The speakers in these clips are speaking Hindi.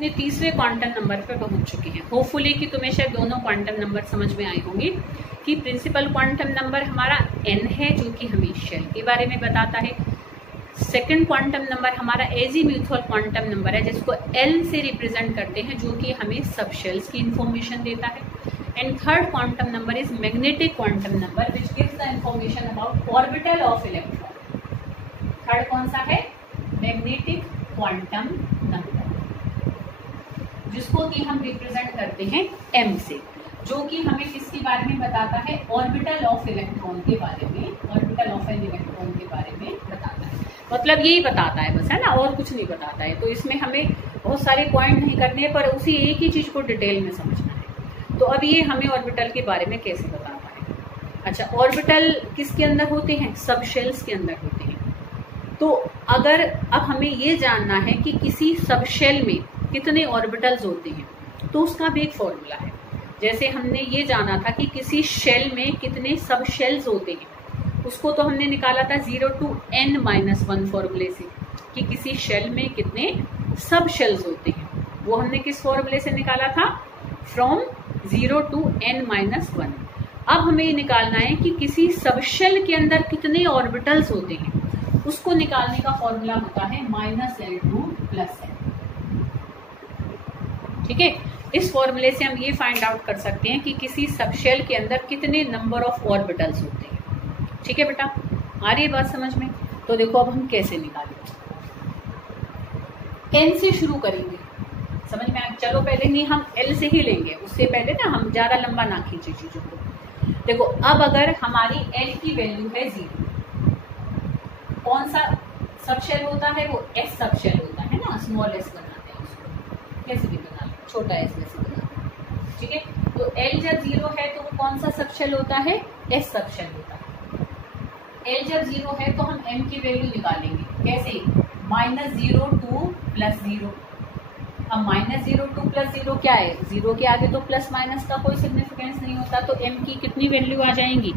अपने तीसरे क्वांटम नंबर पे पहुंच चुके हैं। होपफुली कि तुम्हें शायद दोनों क्वांटम नंबर समझ में आए होंगे कि प्रिंसिपल क्वांटम नंबर हमारा n है जो कि हमें शेल के बारे में बताता है। सेकंड क्वांटम नंबर हमारा एजीम्यूथुअल क्वांटम नंबर है जिसको L से रिप्रेजेंट करते हैं, जो कि हमें सब शेल्स की इंफॉर्मेशन देता है। And third quantum number is magnetic quantum number which gives the information about orbital of electron. Third कौन सा है? मैग्नेटिक क्वांटम नंबर, जिसको कि हम रिप्रेजेंट करते हैं m से, जो कि हमें किसके बारे में बताता है? ऑर्बिटल ऑफ इलेक्ट्रॉन के बारे में, ऑर्बिटल ऑफ एन इलेक्ट्रॉन के बारे में बताता है। मतलब यही बताता है बस, है ना, और कुछ नहीं बताता है। तो इसमें हमें बहुत सारे पॉइंट नहीं करने, पर उसी एक ही चीज को डिटेल में समझना है। तो अब ये हमें ऑर्बिटल के बारे में कैसे बताता है? अच्छा, ऑर्बिटल किसके अंदर होते हैं? सब शेल्स के अंदर होते हैं। तो अगर अब हमें ये जानना है कि किसी सब शेल में कितने ऑर्बिटल्स होते हैं, तो उसका भी एक फॉर्मूला है। जैसे हमने ये जाना था कि किसी शेल में कितने सब शेल्स होते हैं, उसको तो हमने निकाला था 0 to n-1 फॉर्मूले से, कि किसी शेल में कितने सब शेल्स होते हैं। वो हमने किस फॉर्मूले से निकाला था? From 0 to n-1। अब हमें ये निकालना है कि किसी सब शेल के अंदर कितने ऑर्बिटल्स होते हैं, उसको निकालने का फॉर्मूला होता है -L2 + L। ठीक है, इस फॉर्मूले से हम ये फाइंड आउट कर सकते हैं कि किसी सब शेल के अंदर कितने नंबर ऑफ ऑर्बिटल्स होते हैं। ठीक है बेटा, आ रही है बात समझ में? तो देखो अब हम कैसे निकालेंगे। n से शुरू करेंगे, समझ में आया? चलो पहले नहीं, हम l से ही लेंगे, उससे पहले ना हम ज्यादा लंबा ना खींचे चीजों को। देखो अब अगर हमारी l की वैल्यू है 0, कौन सा सब शेल होता है? वो s सब शेल होता है ना, स्मॉल s बनाते हैं उसको, कैसे भी बना लो, छोटा s वैसे बनाते हैं। ठीक है, तो l जब 0 है तो वो कौन सा सब शेल होता है? s सब शेल होता है। L जब 0 है तो हम m की वैल्यू निकालेंगे, कैसे? -0 2 + 0। अब -0 2 + 0 क्या है? 0 के आगे तो प्लस माइनस का कोई सिग्निफिकेंस नहीं होता, तो m की कितनी वैल्यू आ जाएंगी?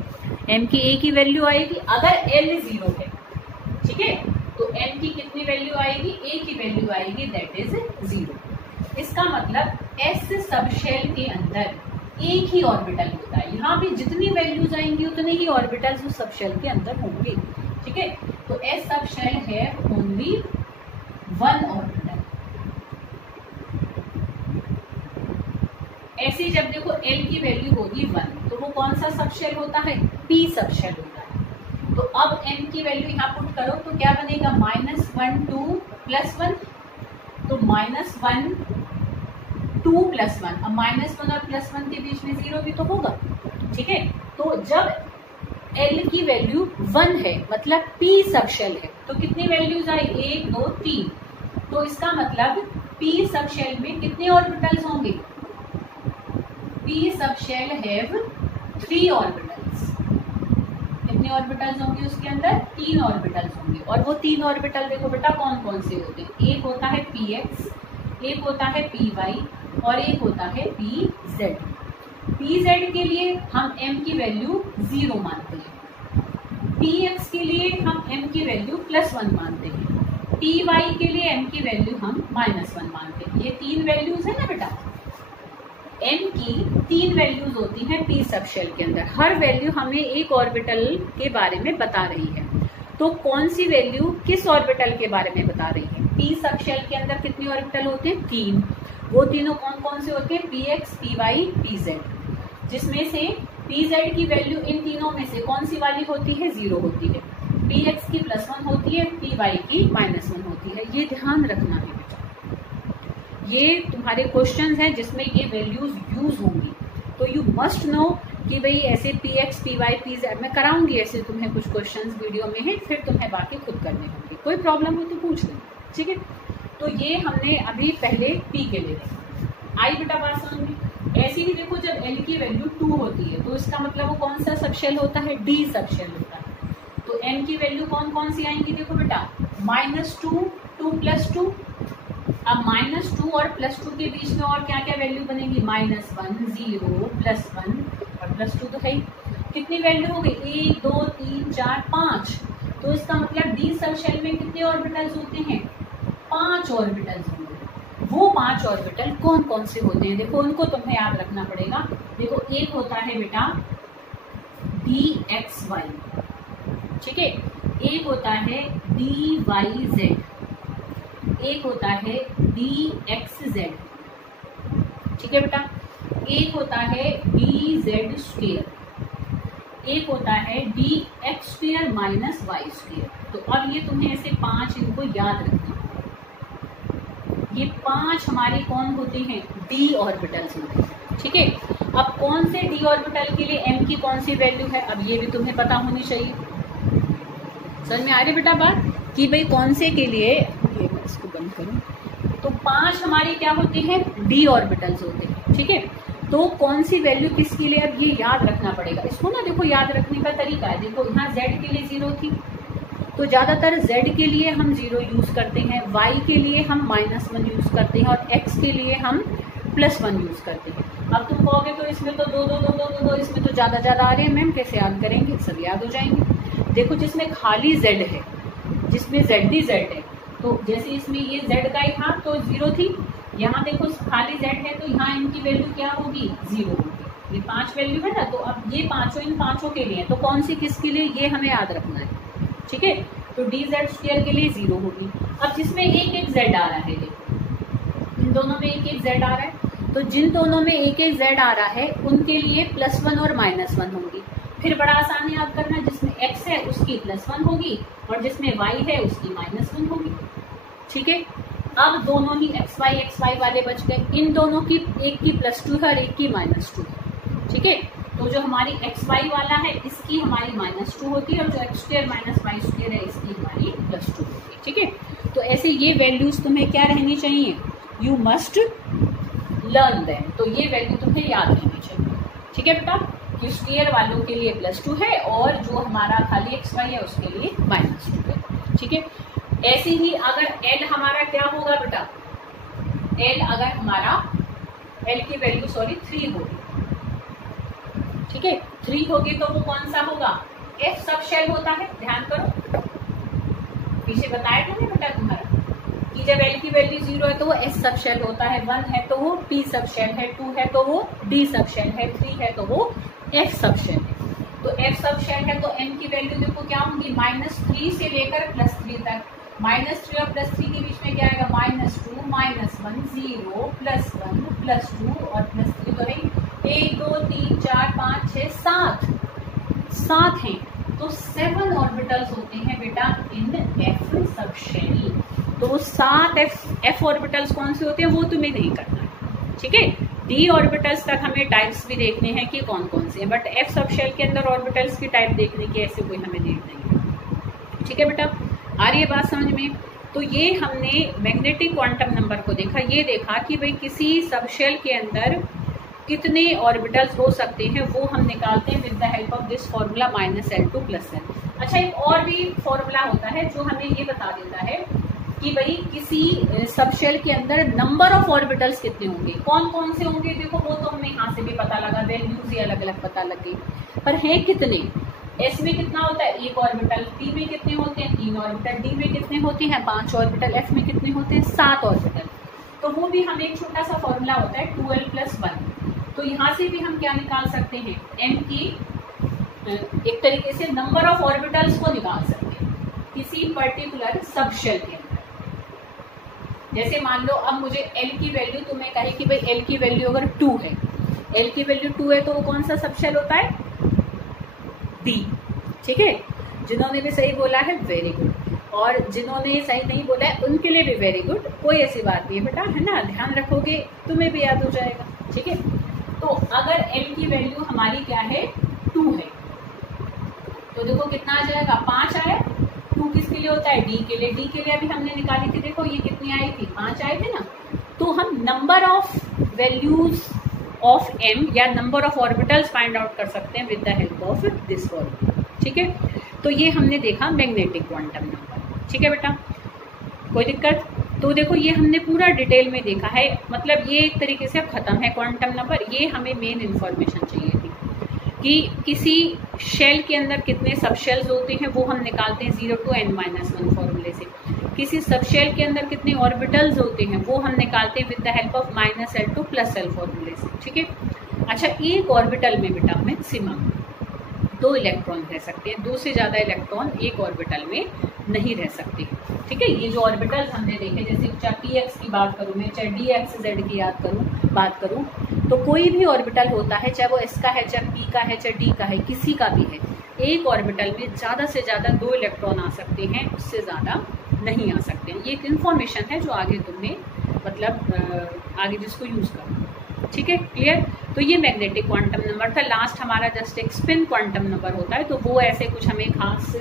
m की a की वैल्यू आएगी अगर l 0 है। ठीक है, तो m की कितनी वैल्यू आएगी? a की वैल्यू आएगी, दैट इज 0। इसका मतलब s सब शेल के अंदर एक ही ऑर्बिटल होता है। यहाँ पे जितनी वैल्यूज आएंगी उतने ही ऑर्बिटल्स उस सब शेल के अंदर होंगे। ठीक है, तो एस सब शेल है ओनली 1 ऑर्बिटल। ऐसे जब देखो L की वैल्यू होगी 1, तो वो कौन सा सब शेल होता है? P सब शेल होता है। तो अब M की वैल्यू यहाँ पुट करो तो क्या बनेगा? -1 2 + 1, तो -1 2 + 1। अब -1 और +1 के बीच में 0 भी तो होगा। ठीक है, तो जब L की वैल्यू 1 है मतलब P सब शेल है, तो कितनी वैल्यूज आई? 1 2 3। तो इसका मतलब P सब शेल में कितने ऑर्बिटल्स होंगे? P सब शेल हैव 3 ऑर्बिटल्स। कितने ऑर्बिटल्स होंगे उसके अंदर? 3 ऑर्बिटल्स होंगे। और वो 3 ऑर्बिटल देखो बेटा कौन कौन से होते हैं? एक होता है px, एक होता है py और एक होता है pz। pz के लिए हम m की वैल्यू 0 मानते हैं, px के लिए हम m की वैल्यू +1 मानते हैं, py के लिए m की वैल्यू हम -1 मानते हैं। ये 3 वैल्यूज है ना बेटा। m की 3 वैल्यूज होती हैं p सब शेल के अंदर। हर वैल्यू हमें एक ऑर्बिटल के बारे में बता रही है। तो कौन सी वैल्यू किस ऑर्बिटल के बारे में बता रही है? p सब शेल के अंदर कितने ऑर्बिटल होते हैं? 3। वो तीनों कौन कौन से होते हैं? px, py, pz। जिसमें से pz की वैल्यू इन तीनों में से कौन सी वाली होती है? 0 होती है। px की +1 होती है, py की -1 होती है। ये ध्यान रखना है बेटा, ये तुम्हारे क्वेश्चंस हैं जिसमें ये वैल्यूज यूज होंगी। तो यू मस्ट नो कि भाई ऐसे px, py, pz मैं कराऊंगी, ऐसे तुम्हें कुछ क्वेश्चंस वीडियो में है, फिर तुम्हें बाकी खुद करने होंगे। कोई प्रॉब्लम हो तो पूछ लेना। ठीक है, तो ये हमने अभी पहले p के लिए देखा। आई बेटा बात समझ में? ऐसे ही देखो जब l की वैल्यू 2 होती है तो इसका मतलब वो कौन सा सब शेल होता है? d सब शेल होता है। तो n की वैल्यू कौन कौन सी आएंगी? देखो बेटा -2 2 + 2। अब -2 और +2 के बीच में और क्या क्या वैल्यू बनेगी? -1 0 +1 और +2 तो है ही। कितनी वैल्यू हो गई? 1 2 3 4 5। तो इसका मतलब d सब शेल में कितने ऑर्बिटल्स होते हैं? 5 ऑर्बिटल्स होंगे। वो 5 ऑर्बिटल कौन कौन से होते हैं, देखो उनको तुम्हें याद रखना पड़ेगा। देखो एक होता है बेटा dxy, ठीक है, एक होता है dyz, एक होता है dxz, ठीक है बेटा, एक होता है dz², एक होता है dx² माइनस y²। तो अब ये तुम्हें ऐसे 5 इनको याद रखना। ये 5 हमारे कौन होते हैं, d ऑर्बिटल्स होते हैं, ठीक है। अब कौन से d ऑर्बिटल के लिए m की कौन सी वैल्यू है, अब ये भी तुम्हें पता होनी चाहिए। समझ में आ रही बेटा बात कि भाई कौन से के लिए, ये मैं इसको बंद करूं, तो 5 हमारे क्या होते हैं, d ऑर्बिटल्स होते हैं, ठीक है। तो कौन सी वैल्यू किसके लिए, अब ये याद रखना पड़ेगा इसको ना। देखो याद रखने का तरीका है, देखो यहाँ z के लिए 0 थी, तो ज्यादातर z के लिए हम 0 यूज करते हैं, y के लिए हम -1 यूज करते हैं और x के लिए हम +1 यूज करते हैं। अब तुम कहोगे तो इसमें तो दो, इसमें तो ज्यादा आ रहे हैं मैम, कैसे याद करेंगे, सब याद हो जाएंगे। देखो जिसमें खाली z है, जिसमें z है, तो जैसे इसमें ये z का ही था तो 0 थी, यहाँ देखो खाली z है तो यहाँ इनकी वैल्यू क्या होगी, 0 होगी। ये 5 वैल्यू है ना, तो अब ये पांचों इन पांचों के लिए, तो कौन सी किसके लिए, ये हमें याद रखना है, ठीक है। तो dz² के लिए 0 होगी। अब जिसमें एक z आ रहा है, देखो इन दोनों में एक z आ रहा है, तो जिन दोनों में एक z आ रहा है उनके लिए +1 और -1 होंगी। फिर बड़ा आसान है याद करना, जिसमें x है उसकी +1 होगी और जिसमें y है उसकी -1 होगी, ठीक है। अब दोनों ही xy वाले बच गए, इन दोनों की एक की +2 है और एक की -2 है, ठीक है। तो जो हमारी xy वाला है इसकी हमारी -2 होती है और जो x² माइनस y² है इसकी हमारी +2 होती है, ठीक है। तो ऐसे ये वैल्यूज तुम्हें क्या रहनी चाहिए, यू मस्ट लर्न देम, तो ये वैल्यू तुम्हें याद रहनी चाहिए, ठीक है बेटा, कि स्क्वायर वालों के लिए +2 है और जो हमारा खाली xy है उसके लिए -2 है, ठीक है। ऐसे ही अगर l हमारा क्या होगा बेटा, l अगर हमारा l की वैल्यू 3 होगी, ठीक है, 3 होगी तो वो कौन सा होगा, f सब शेल होता है, ध्यान करो पीछे बताया था ना बेटा तुम्हारा कि जब l की वैल्यू 0 है तो वो s सब शेल होता है, 1 है तो वो p सब शेल है, 2 है तो वो d सब शेल है, 3 है तो वो f सब शेल है। तो f सब शेल है तो m की वैल्यू देखो क्या होंगी, -3 से लेकर +3 तक, -3 और +3 के बीच में क्या आएगा, -2 -1 0 +1 +2 और +3, तो नहीं 1 2 3 4 5 6 7 हैं, तो 7 ऑर्बिटल्स होते हैं बेटा इन f सब शेल। तो वो 7 f ऑर्बिटल्स कौन से होते हैं वो तुम्हें नहीं करना है, ठीक है। d ऑर्बिटल्स तक हमें टाइप्स भी देखने हैं कि कौन कौन से हैं, बट f सब शेल के अंदर ऑर्बिटल्स की टाइप देखने की ऐसे कोई हमें नीड नहीं है, ठीक है बेटा। आ रही है बात समझ में। तो ये हमने मैग्नेटिक क्वांटम नंबर को देखा, ये देखा कि भाई किसी सब शेल के अंदर कितने ऑर्बिटल्स हो सकते हैं, वो हम निकालते हैं with the help of this formula -L2 + L। अच्छा एक और भी फॉर्मूला होता है जो हमें ये बता देता है कि भाई किसी सब शेल के अंदर नंबर ऑफ ऑर्बिटल्स कितने होंगे, कौन कौन से होंगे, देखो वो तो हमें यहाँ से भी पता लगा, वैल्यूज अलग अलग पता लगे, पर है कितने, s में कितना होता है 1 ऑर्बिटल, p में कितने होते हैं 3 ऑर्बिटल, d में कितने होते हैं 5 ऑर्बिटल, f में कितने होते हैं 7 ऑर्बिटल। तो वो भी हमें एक छोटा सा फॉर्मूला होता है 2l + 1। तो यहाँ से भी हम क्या निकाल सकते हैं, m की एक तरीके से नंबर ऑफ ऑर्बिटल्स को निकाल सकते हैं किसी पर्टिकुलर सब शेल के अंदर। जैसे मान लो अब मुझे l की वैल्यू तुम्हें कहे कि भाई l की वैल्यू अगर 2 है, l की वैल्यू 2 है तो वो कौन सा सब शेल होता है, D, ठीक है। जिन्होंने भी सही बोला है वेरी गुड, और जिन्होंने सही नहीं बोला है उनके लिए भी वेरी गुड, कोई ऐसी बात नहीं है बेटा, है ना, ध्यान रखोगे तुम्हें भी याद हो जाएगा, ठीक है। तो अगर l की वैल्यू हमारी क्या है 2 है, तो देखो कितना आ जाएगा 5 आया, 2 किसके लिए होता है, d के लिए, d के लिए अभी हमने निकाली थी, देखो ये कितनी आई थी 5 आए थे ना। तो हम number of values of m या number of orbitals find out कर सकते हैं with the help of this formula, ठीक है। तो ये हमने देखा मैग्नेटिक क्वांटम नंबर, ठीक है बेटा, कोई दिक्कत। तो देखो ये हमने पूरा डिटेल में देखा है, मतलब ये एक तरीके से अब खत्म है क्वांटम नंबर। ये हमें मेन इंफॉर्मेशन चाहिए थी कि किसी शेल के अंदर कितने सब शेल्स होते हैं, वो हम निकालते हैं 0 to n - 1 फॉर्मूले से। किसी सबशेल के अंदर कितने ऑर्बिटल्स होते हैं वो हम निकालते हैं with the help of -L2 + L फॉर्मूले से, ठीक है। अच्छा, एक ऑर्बिटल में बेटा मैक्सिमम 2 इलेक्ट्रॉन रह सकते हैं, 2 से ज़्यादा इलेक्ट्रॉन एक ऑर्बिटल में नहीं रह सकते, ठीक है। ये जो ऑर्बिटल्स हमने देखे, जैसे चाहे px की बात करूँ मैं, चाहे dxz की बात करूँ, तो कोई भी ऑर्बिटल होता है, चाहे वो s का है, चाहे p का है, चाहे d का है, किसी का भी है, एक ऑर्बिटल में ज़्यादा से ज़्यादा 2 इलेक्ट्रॉन आ सकते हैं, उससे ज़्यादा नहीं आ सकते हैं। ये एक इन्फॉर्मेशन है जो आगे तुम्हें मतलब आगे जिसको यूज़ करो, ठीक है, क्लियर। तो ये मैग्नेटिक क्वांटम नंबर था। लास्ट हमारा जस्ट एक स्पिन क्वांटम नंबर होता है, तो वो ऐसे कुछ हमें खास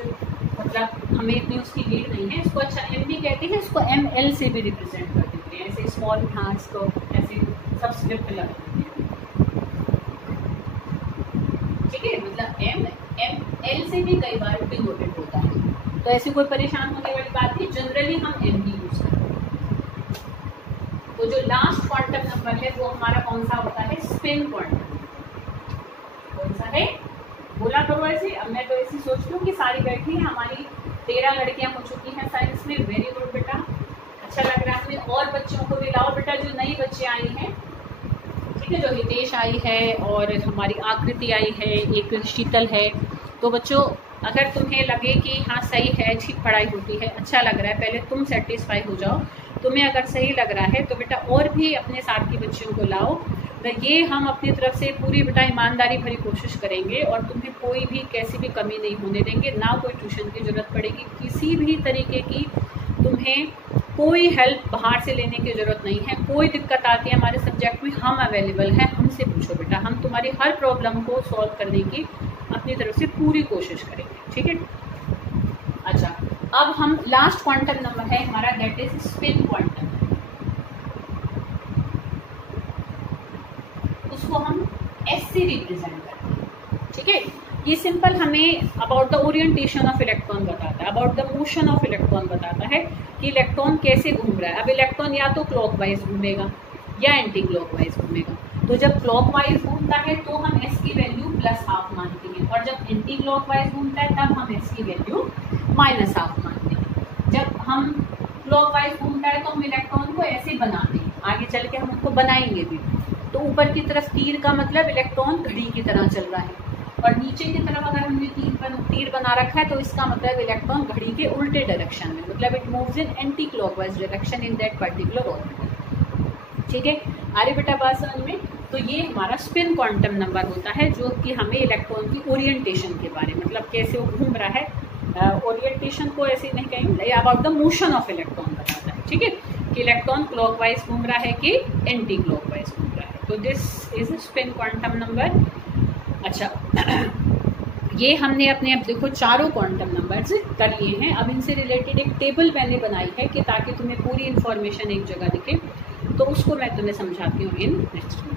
मतलब हमें इतनी उसकी लीड नहीं है। इसको अच्छा एम भी कहते हैं, इसको ML से भी रिप्रेजेंट कर देते हैं, ऐसे स्मॉल हार्ट्स को ऐसे सब्सक्रिप्ट लगा देते हैं, ठीक है। मतलब ML से भी कई बार डिनोटेड होता है, तो ऐसी कोई परेशान होने वाली बात नहीं, जनरली हम M ही यूज करते हैं। तो जो लास्ट क्वांटम नंबर है वो हमारा कौन सा होता है? Spin quantum. कौन सा है? बोला करो ऐसे। अब मैं तो ऐसी सोचती हूँ कि सारी बैठी है, हमारी 13 लड़कियां हो चुकी हैं साइंस में। वेरी गुड बेटा, अच्छा लग रहा है हमें। और बच्चों को भी लाओ बेटा, जो नई बच्चे आई हैं, ठीक है, जो हितेश आई है और हमारी आकृति आई है, एक शीतल है। तो बच्चों, अगर तुम्हें लगे कि हाँ सही है, ठीक पढ़ाई होती है, अच्छा लग रहा है, पहले तुम सेटिस्फाई हो जाओ। तुम्हें अगर सही लग रहा है तो बेटा और भी अपने साथ की बच्चियों को लाओ। ये हम अपनी तरफ से पूरी बेटा ईमानदारी भरी कोशिश करेंगे और तुम्हें कोई भी कैसी भी कमी नहीं होने देंगे। ना कोई ट्यूशन की ज़रूरत पड़ेगी, किसी भी तरीके की तुम्हें कोई हेल्प बाहर से लेने की ज़रूरत नहीं है। कोई दिक्कत आती है हमारे सब्जेक्ट में, हम अवेलेबल हैं, हमसे पूछो बेटा, हम तुम्हारी हर प्रॉब्लम को सॉल्व करने की अपनी तरफ से पूरी कोशिश करेंगे, ठीक है। अच्छा, अब हम लास्ट क्वांटम नंबर है हमारा, दैट इज स्पिन क्वांटम। उसको हम S से रिप्रेजेंट करते हैं, ठीक है। ये सिंपल हमें about the orientation of electron बताता है, about the motion of electron बताता है कि इलेक्ट्रॉन कैसे घूम रहा है। अब इलेक्ट्रॉन या तो क्लॉकवाइज घूमेगा या एंटी क्लॉकवाइज घूमेगा। तो जब क्लॉकवाइज घूमता है तो हम S की वैल्यू +½ मानते हैं, और जब एंटी क्लॉकवाइज घूमता है तब हम S की वैल्यू -½ मानते हैं। जब हम क्लॉकवाइज घूमता है तो हम इलेक्ट्रॉन को ऐसे बनाते हैं, आगे चल के हम उनको बनाएंगे भी। तो ऊपर की तरफ तीर का मतलब इलेक्ट्रॉन घड़ी की तरह चल रहा है, और नीचे की तरफ अगर हमने तीर बना रखा है तो इसका मतलब इलेक्ट्रॉन घड़ी के उल्टे डायरेक्शन में, मतलब it moves in anti clockwise direction in that particular orbital, ठीक है। अरे बेटा बात समझ में। तो ये हमारा स्पिन क्वांटम नंबर होता है, जो कि हमें इलेक्ट्रॉन की ओरिएंटेशन के बारे में, मतलब कैसे वो घूम रहा है, ओरिएंटेशन को ऐसे नहीं कहेंगे, about the motion of electron बताता है, ठीक है, कि इलेक्ट्रॉन क्लॉकवाइज घूम रहा है कि एंटी क्लॉकवाइज घूम रहा है। तो this is spin quantum number. अच्छा, ये हमने अपने अब देखो चारों क्वांटम नंबर्स कर लिए हैं। अब इनसे रिलेटेड एक टेबल मैंने बनाई है कि ताकि तुम्हें पूरी इन्फॉर्मेशन एक जगह दिखे, तो उसको मैं तुम्हें समझाती हूँ इन नेक्स्ट।